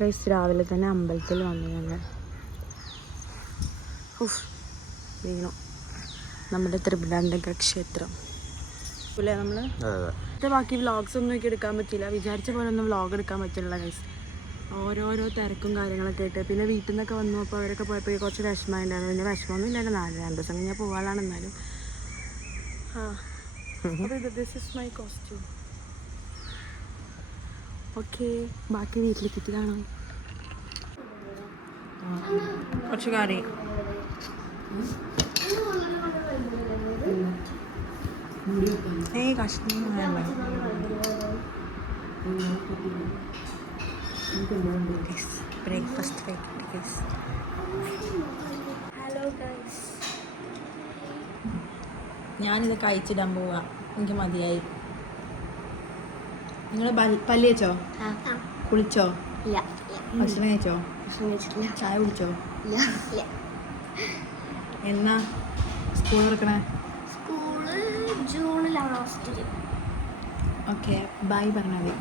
Guys രാവിലെ തന്നെ അമ്പലത്തിൽ വന്നു ഞങ്ങൾ. വീണു നമ്മുടെ ത്രിപുരാന്തക ക്ഷേത്രം അല്ലേ. നമ്മൾ ബാക്കി വ്ളോഗ്സ് ഒന്നും എനിക്ക് എടുക്കാൻ പറ്റില്ല, വിചാരിച്ച പോലെ ഒന്നും വ്ളോഗ് എടുക്കാൻ പറ്റില്ല ഗൈസ്. ഓരോരോ തിരക്കും കാര്യങ്ങളൊക്കെ ആയിട്ട്. പിന്നെ വീട്ടിൽ നിന്നൊക്കെ വന്നു. അപ്പോൾ അവരൊക്കെ പോയപ്പോൾ കുറച്ച് വിഷമമുണ്ടായിരുന്നു. പിന്നെ വിഷമമൊന്നും ഇല്ലായിരുന്നു, 2 ദിവസം കഴിഞ്ഞാൽ പോകാനാണ്. എന്നാലും this is my costume. Okay, ബാക്കി വീട്ടിലെത്തിയിട്ട് കാണാം. കുറച്ച് കാര്യം കഷ്ണം ബ്രേക്ക്ഫാസ്റ്റ്. ഹലോ ഗൈസ്, ഞാനിത് കഴിച്ചിടാൻ പോവാ. എനിക്ക് മതിയായി. നിങ്ങൾ പല്ല് വെച്ചോ? കുളിച്ചോ? ഭക്ഷണം കഴിച്ചോ? ചായ കുടിച്ചോ? എന്നാ സ്കൂൾ തുറക്കണേ? June last. ഓക്കെ, ബൈ പറഞ്ഞാൽ മതി.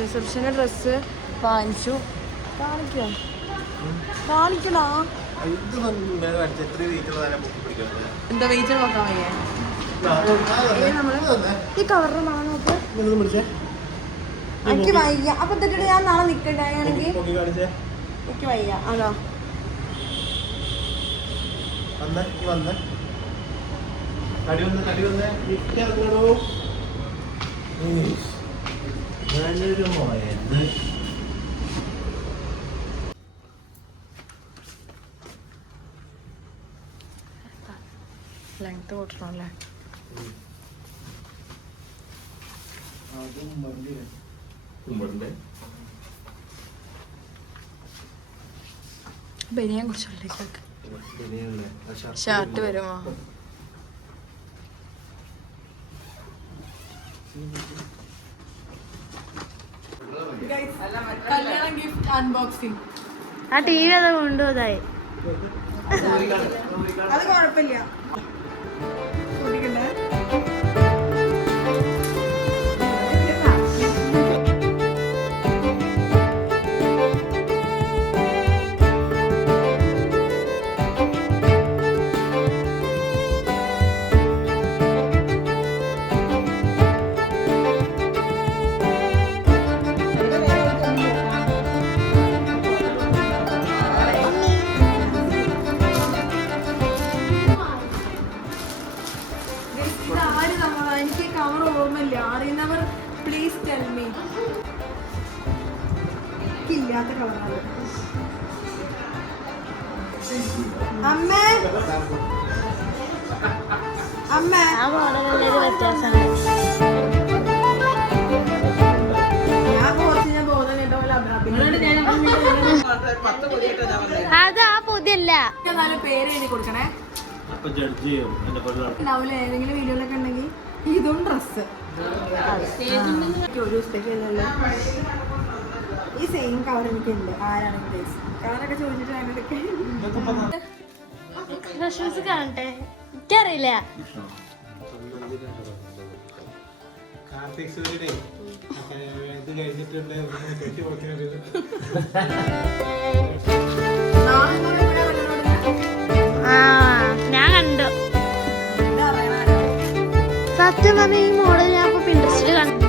റിസപ്ഷന് ഡ്രസ്സ് വാങ്ങിച്ചു. കാണിക്കണോ? എന്താ വെയിറ്റ് നോക്കാൻ വയ്യേ? ഈ കവറിന് നാളെ നോക്ക്. എനിക്ക് വയ്യ. അപ്പൊ എന്നിട്ട് ഞാൻ നാളെ നിക്കണ്ടാണെങ്കിൽ എനിക്ക് വയ്യ. അതോ ലെങ്ത് കൂട്ടണല്ലേ? ബനിയാൻ കുറിച്ചല്ലേ? ഷർട്ട് വരുമോ? കല്യാണം ഗിഫ്റ്റ് അൺബോക്സിംഗ്. ആ ടി വി അത് കൊണ്ടുപോയതായി. അത് കുഴപ്പമില്ല. എനിക്ക് കവർ ഓർമ്മയില്ല. അറിയുന്നവർ പ്ലീസ് ടെൽ മീ. ഇല്ലാത്ത കളറാണ്. അമ്മേ അമ്മേ അത് ആ പുതിയല്ല. പേര് എഴുതി കൊടുക്കണേ. ഉണ്ടാവില്ല ഏതെങ്കിലും വീഡിയോയിലൊക്കെ ഉണ്ടെങ്കിൽ. ഇതും ഡ്രസ്സ് ഒരു സ്പെഷ്യലല്ല. ഈ സെയിം കവർ എനിക്കുണ്ട്. ആരാണ് കളറൊക്കെ ചോദിച്ചിട്ട് അങ്ങനെയൊക്കെ കാണട്ടെ. എനിക്കറിയില്ല. ഞാൻ കണ്ടു. സത്യം പറഞ്ഞ ഈ മോഡൽ ഞാൻ ഇപ്പൊ പിൻട്രസ്റ്റിൽ കണ്ടു.